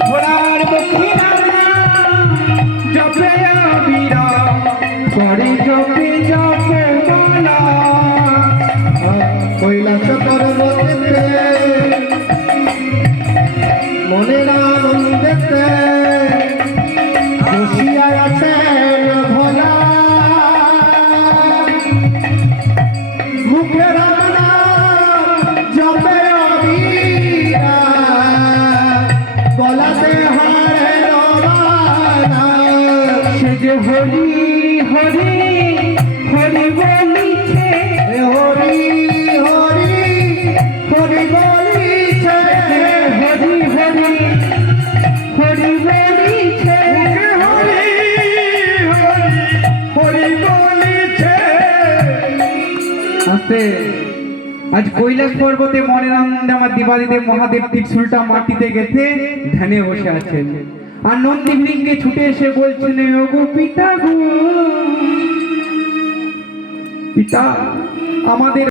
ভোলার মুখী জপে আবিরা করে জপে জপে মালা কৈলাস পর্বতেতে মনের আনন্দেতে বসিয়া আছেন ভোলা মুখে রামনা জপে আবিরা গলাতে হারে রবানা সে যে হরি হরি হরি বলিছে হরি হরি হরি বলিছে হরি হরি হরি বলিছে হরি হরি হরি বলিছে। আস্তে আজ কৈলাস পর্বতে মনের আনন্দে আমার দিবাদিদেব মহাদেব ত্রিশূলটা মাটিতে গেঁথে ধ্যানে বসে আছেন। আর নন্দী ভৃঙ্গে ছুটে এসে বলছেন ওগো পিতা গো পিতা আমাদের